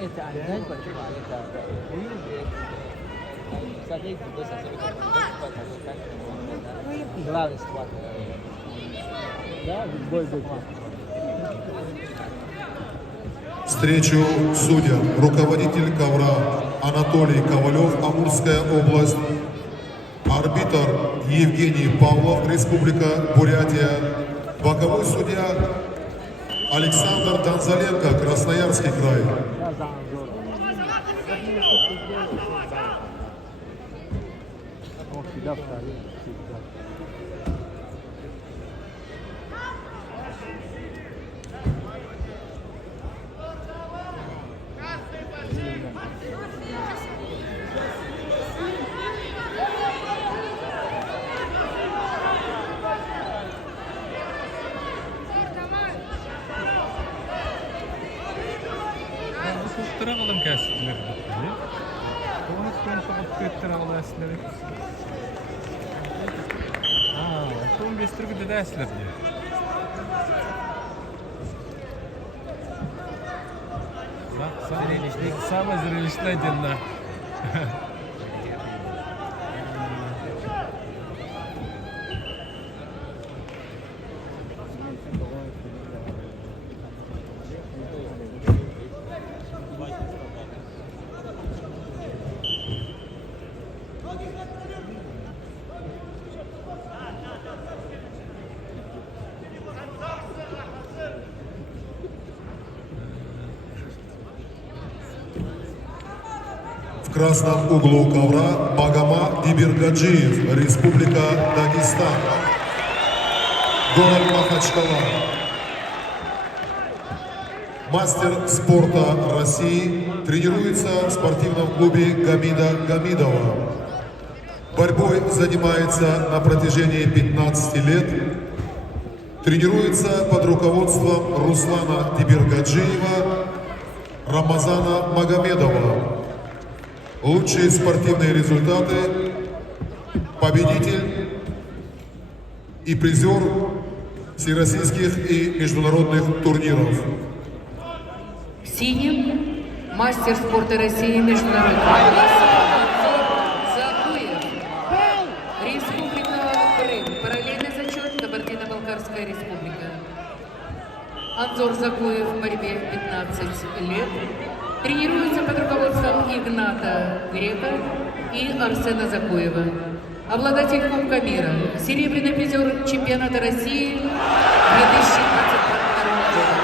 Это опять большая, это кстати, главный склад. Да, бой будет. Встречу судья, руководитель ковра Анатолий Ковалев, Амурская область, арбитр Евгений Павлов, Республика Бурятия, боковой судья Александр Донзаленко, Красноярский край. Tırağalım gelsinler. Onu ben kapatıp tırağalı esleri. Son bir sürü de esler diye. Самое зрелищное дело. В красном углу ковра Магома Дибиргаджиев, Республика Дагестан, город Махачкала. Мастер спорта России, тренируется в спортивном клубе Гамида Гамидова. Борьбой занимается на протяжении 15 лет. Тренируется под руководством Руслана Дибиргаджиева, Рамазана Магомедова. Лучшие спортивные результаты, победитель и призер всероссийских и международных турниров. В синем мастер спорта России международный класс Закуев, Республика Крым, параллельный зачет Кабардино-Балкарская республика. Анзор Закуев в борьбе 15 лет. Тренируется под руководством Игната Грека и Арсена Закуева. Обладатель Кубка мира, серебряный призер чемпионата России 2022 года.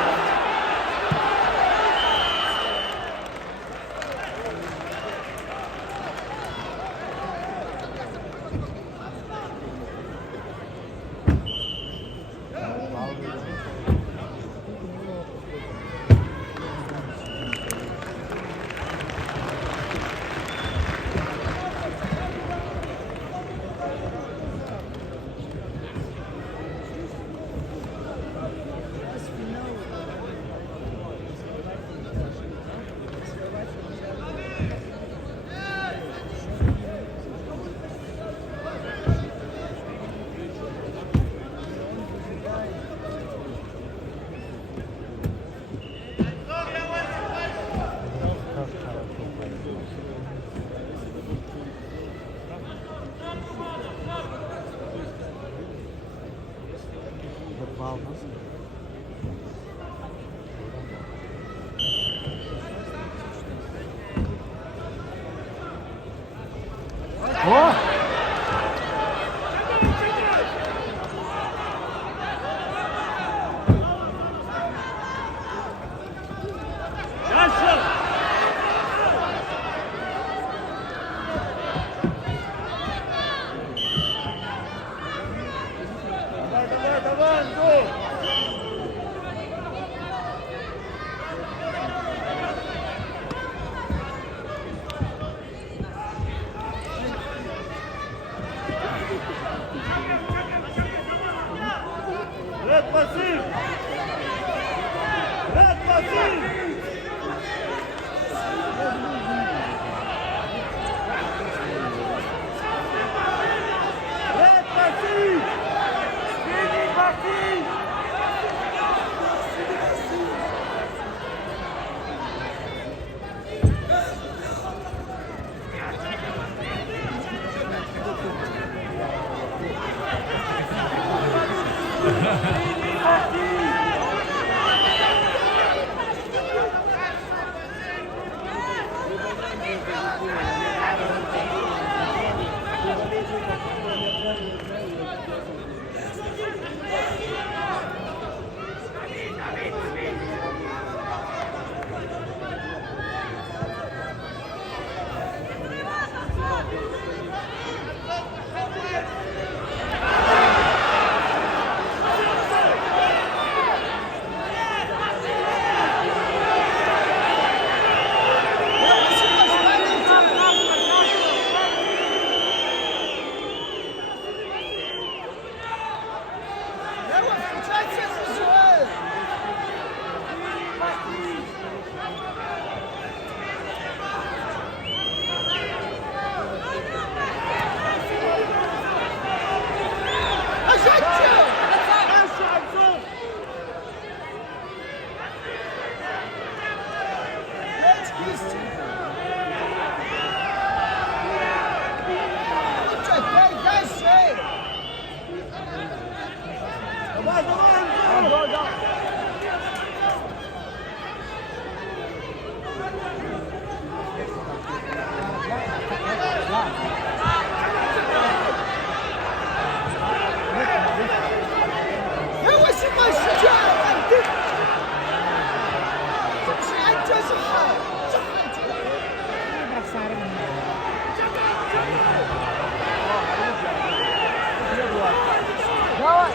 Давай!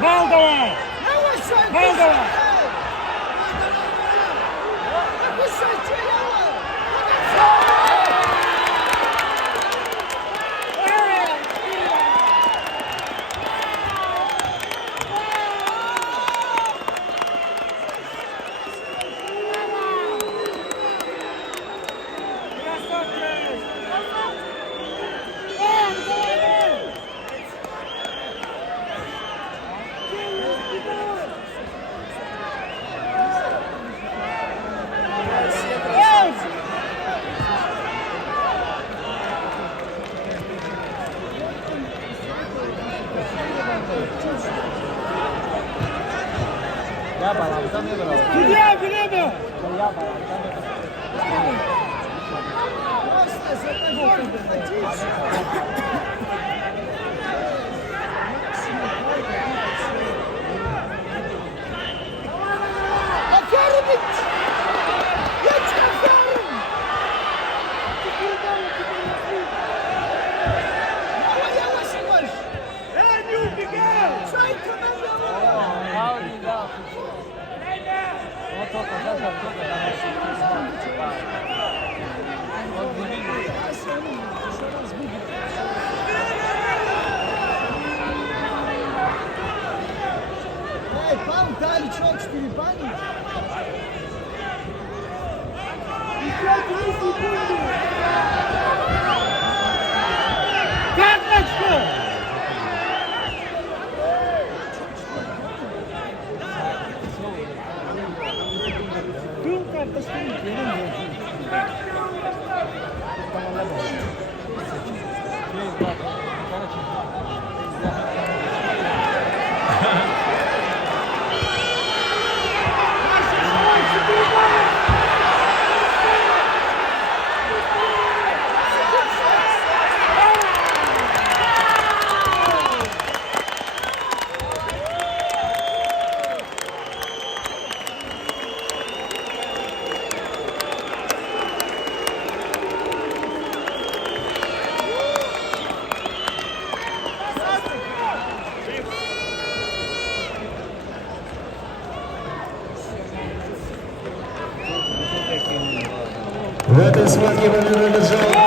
Гол давай! Гол давай! Я баланса не брав. Гребе! Я баланса не брав. Пан дали что, 4 бани? Карточку! Был карточку не В этой схватке победу одержал